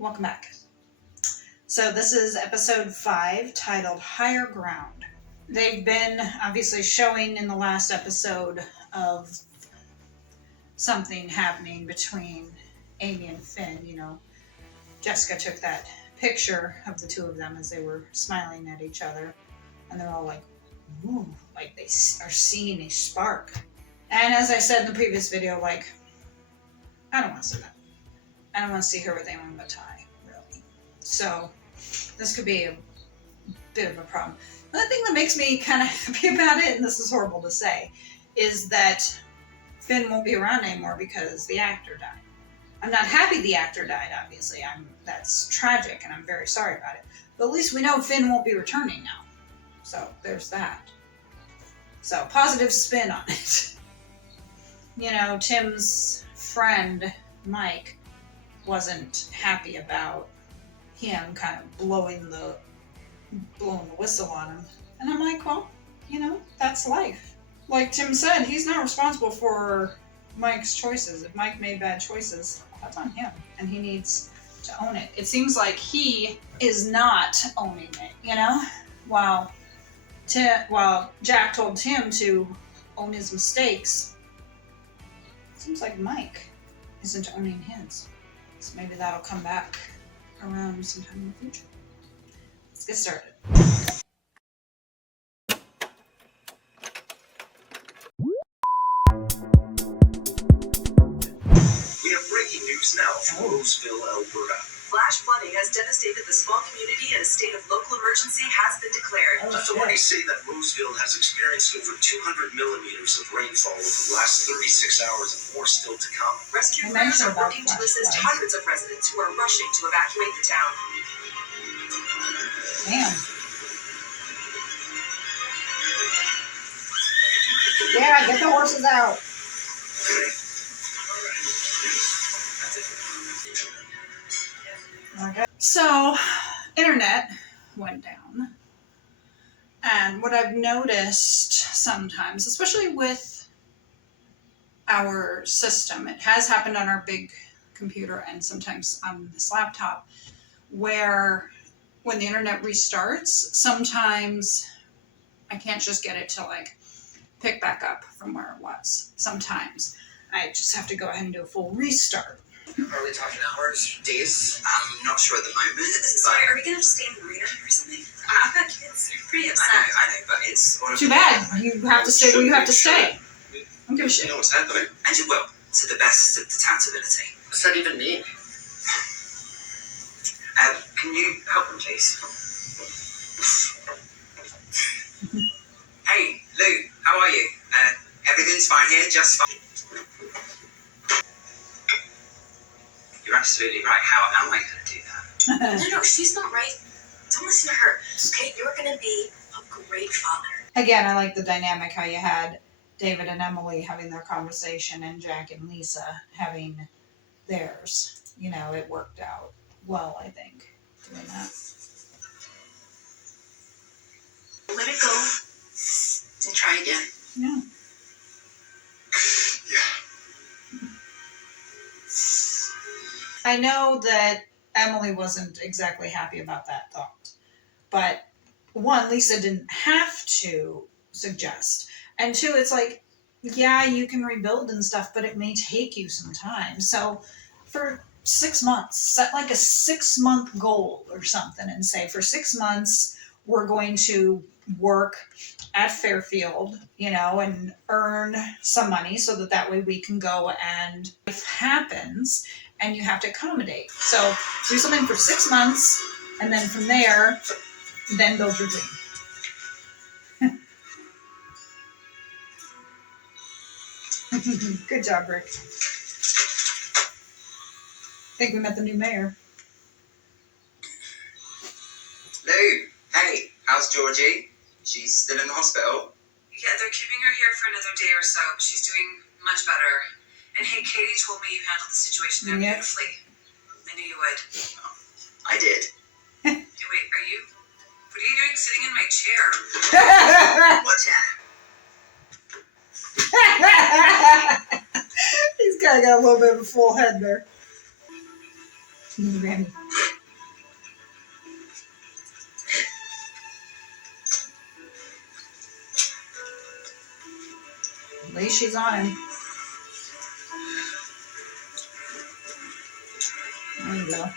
Welcome back. So this is episode 5, titled Higher Ground. They've been obviously showing in the last episode of something happening between Amy and Finn. You know, Jessica took that picture of the two of them as they were smiling at each other, and they're all like, ooh, like they are seeing a spark. And as I said in the previous video, like, I don't want to see that. I don't want to see her with anyone but Ty, really. So this could be a bit of a problem. Another thing that makes me kind of happy about it, and this is horrible to say, is that Finn won't be around anymore because the actor died. I'm not happy the actor died, obviously. That's tragic, and I'm very sorry about it. But at least we know Finn won't be returning now. So there's that. So positive spin on it. You know, Tim's friend, Mike, wasn't happy about him kind of blowing the whistle on him. And I'm like, well, you know, that's life. Like Tim said, he's not responsible for Mike's choices. If Mike made bad choices, that's on him, and he needs to own it. It seems like he is not owning it, you know? While Jack told Tim to own his mistakes, it seems like Mike isn't owning his. So maybe that'll come back around sometime in the future. Let's get started. We have breaking news now from Roseville, Alberta. Flash flooding has devastated the small community and a state of local emergency has been declared. Authorities say that Roseville has experienced over 200 millimeters of rainfall over the last 36 hours and more still to come. Rescue crews are working to assist hundreds of residents who are rushing to evacuate the town. Damn. Yeah, get the horses out. Okay. So, internet went down. And what I've noticed sometimes, especially with our system, it has happened on our big computer and sometimes on this laptop, where when the internet restarts, sometimes I can't just get it to like pick back up from where it was. Sometimes I just have to go ahead and do a full restart. Are we talking hours, days? I'm not sure at the moment. Sorry, are we going to have to stay in the arena or something? I've got kids. They're pretty upset. I know, but it's... Too bad. You have to stay where you have to stay. I don't give a shit. You know what's happening? And you will, to the best of the town's ability. What's that even mean? Can you help them, please? Hey, Lou, how are you? Everything's fine here, just fine. You're absolutely right. How am I going to do that? No, she's not right. Don't listen to her. Okay, you're going to be a great father. Again, I like the dynamic how you had David and Emily having their conversation and Jack and Lisa having theirs. You know, it worked out well, I think, doing that. Let it go and try again. Yeah. I know that Emily wasn't exactly happy about that thought. But one, Lisa didn't have to suggest. And two, it's like, yeah, you can rebuild and stuff, but it may take you some time. So for 6 months, set like a 6-month goal or something and say for 6 months, we're going to work at Fairfield, you know, and earn some money so that way we can go and life happens and you have to accommodate. So do something for 6 months and then from there, then build your dream. Good job, Rick. I think we met the new mayor. Lou, hey, how's Georgie? She's still in the hospital? Yeah, they're keeping her here for another day or so. She's doing much better. And hey, Katie told me you handled the situation there beautifully. I knew you would. I did. Hey, wait, what are you doing sitting in my chair? What chair? He's kind of got a little bit of a full head there. Granny. least she's on him. There you go.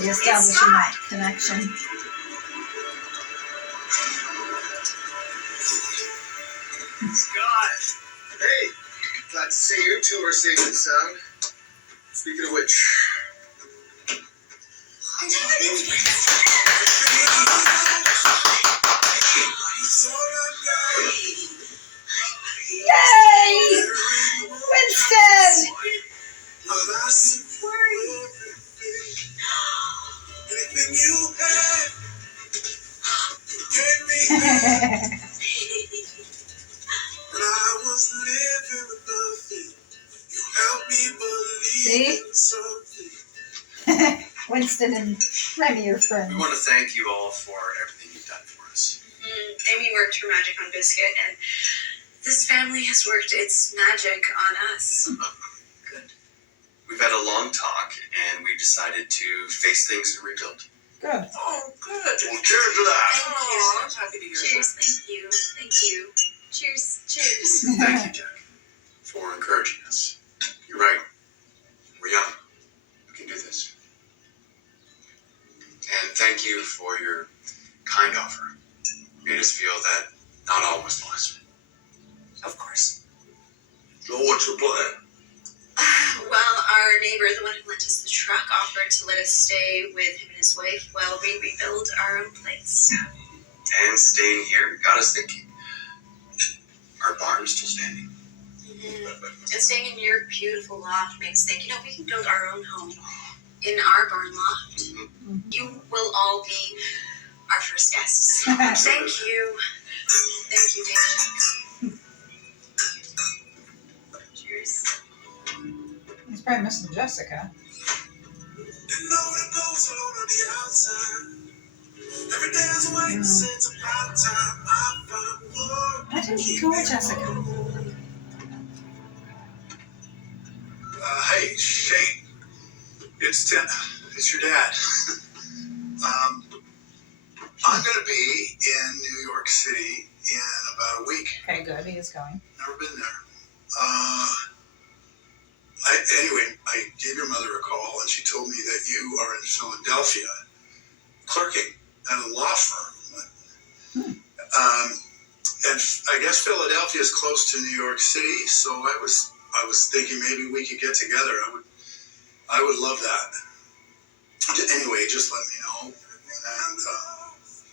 Reestablishing that connection. Scott! Hey! Glad to see you two are safe and sound. Speaking of which... Yay! Winston! See? Winston and Remy are friends. We want to thank you all for everything you've done for us. Amy worked her magic on Biscuit, and this family has worked its magic on us. Good. We've had a long talk, and we decided to face things and rebuild. Good. Oh, good. Well, cheers to that. Thank you. I'm happy to hear Cheers. That. Thank you. Thank you. Cheers. Cheers. Thank you, Jack, for encouraging us. You're right. We're young. We can do this. And thank you for your kind offer. Made us feel that not all was lost. Of course. So what's the plan? Well, our neighbor, the one who lent us the truck, offered to let us stay with him and his wife while we rebuild our own place. And staying here got us thinking. Our barn's still standing. And staying in your beautiful loft made us think, we can build our own home in our barn loft. Mm-hmm. You will all be our first guests. Thank you. Thank you, Jack. Cheers. He's probably missing Jessica. Why didn't he go with Jessica? Hey, Shane. It's your dad. I'm going to be in New York City in about a week. Okay, good. He is going. Never been there. Anyway, I gave your mother a call, and she told me that you are in Philadelphia, clerking at a law firm. And I guess Philadelphia is close to New York City, so I was thinking maybe we could get together. I would love that. Anyway, just let me know, and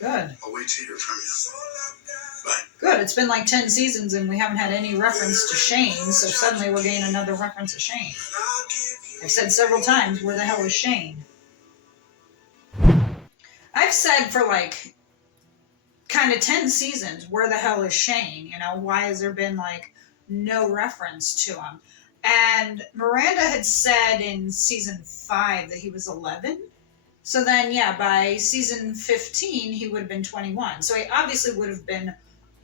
Good. I'll wait to hear from you. Bye. Good. It's been like 10 seasons and we haven't had any reference to Shane, so suddenly we're getting another reference to Shane. I've said several times, where the hell is Shane? I've said for like kind of 10 seasons, where the hell is Shane? Why has there been like no reference to him? And Miranda had said in season 5 that he was 11. So then, by season 15, he would have been 21. So he obviously would have been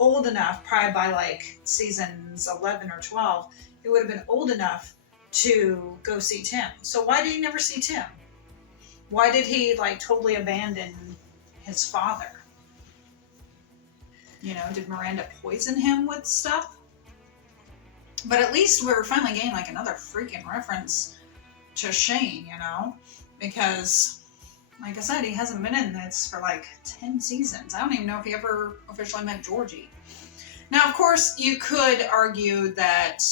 old enough, probably by like seasons 11 or 12, he would have been old enough to go see Tim. So why did he never see Tim? Why did he like totally abandon his father? Did Miranda poison him with stuff? But at least we're finally getting like another freaking reference to Shane, because like I said, he hasn't been in this for like 10 seasons. I don't even know if he ever officially met Georgie. Now, of course, you could argue that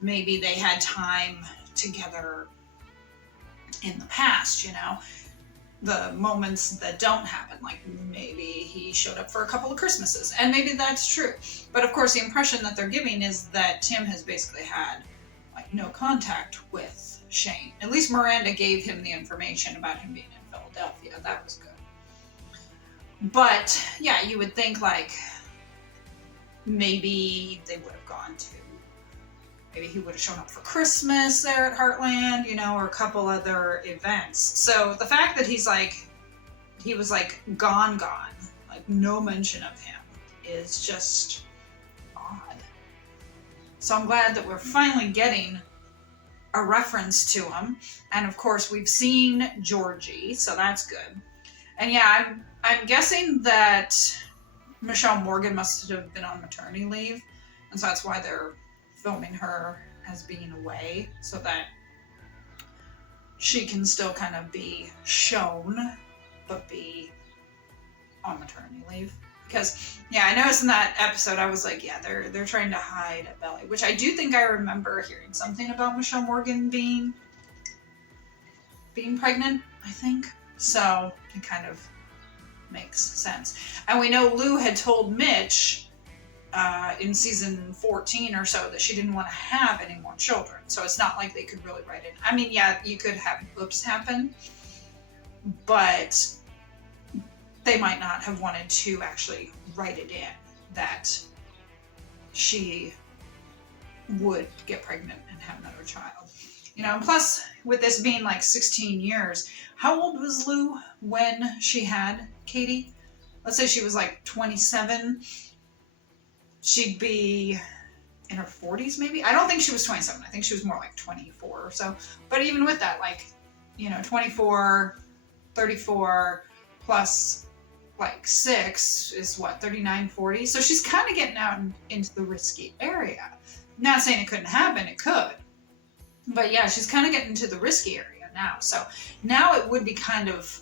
maybe they had time together in the past, the moments that don't happen, like maybe he showed up for a couple of Christmases, and maybe that's true. But of course, the impression that they're giving is that Tim has basically had like no contact with Shane. At least Miranda gave him the information about him being in Philadelphia. That was good. But yeah, you would think like maybe they would have gone to, maybe he would have shown up for Christmas there at Heartland, or a couple other events. So the fact that he was like gone, like no mention of him, is just odd. So I'm glad that we're finally getting a reference to him. And of course, we've seen Georgie, so that's good. And yeah, I'm guessing that Michelle Morgan must have been on maternity leave, and so that's why they're filming her as being away, so that she can still kind of be shown, but be on maternity leave. Because yeah, I noticed in that episode I was like, yeah, they're trying to hide Belly, which I do think I remember hearing something about Michelle Morgan being pregnant, I think. So it kind of makes sense. And we know Lou had told Mitch in season 14 or so that she didn't want to have any more children. So it's not like they could really write it. I mean, yeah, you could have oops happen, but they might not have wanted to actually write it in that she would get pregnant and have another child. You know, and plus, with this being like 16 years, how old was Lou when she had Katie? Let's say she was like 27. She'd be in her 40s, maybe? I don't think she was 27. I think she was more like 24 or so. But even with that, like, you know, 24, 34 plus like 6 is what, 39, 40? So she's kind of getting out into the risky area. Not saying it couldn't happen, it could. But yeah, she's kind of getting into the risky area now. So now it would be kind of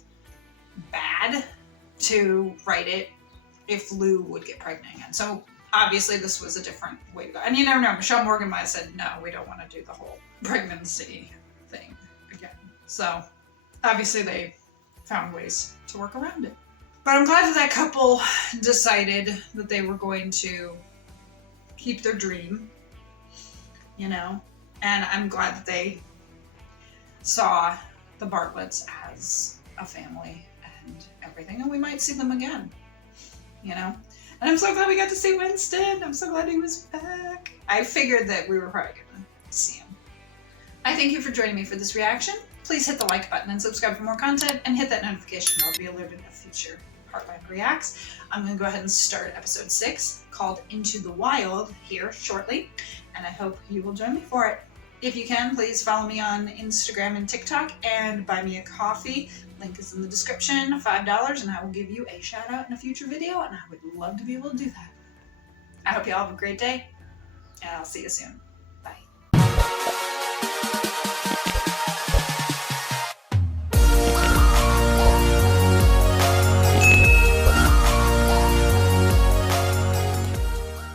bad to write it if Lou would get pregnant again. So obviously this was a different way to go. And you never know, Michelle Morgan might have said, no, we don't want to do the whole pregnancy thing again. So obviously they found ways to work around it. But I'm glad that couple decided that they were going to keep their dream, you know, and I'm glad that they saw the Bartletts as a family and everything, and we might see them again, you know. And I'm so glad we got to see Winston. I'm so glad he was back. I figured that we were probably going to see him. I thank you for joining me for this reaction. Please hit the like button and subscribe for more content, and hit that notification bell to be alerted of future Heartland Reacts. I'm going to go ahead and start episode 6, called Into the Wild, here shortly, and I hope you will join me for it. If you can, please follow me on Instagram and TikTok, and buy me a coffee. Link is in the description, $5, and I will give you a shout out in a future video, and I would love to be able to do that. I hope you all have a great day, and I'll see you soon.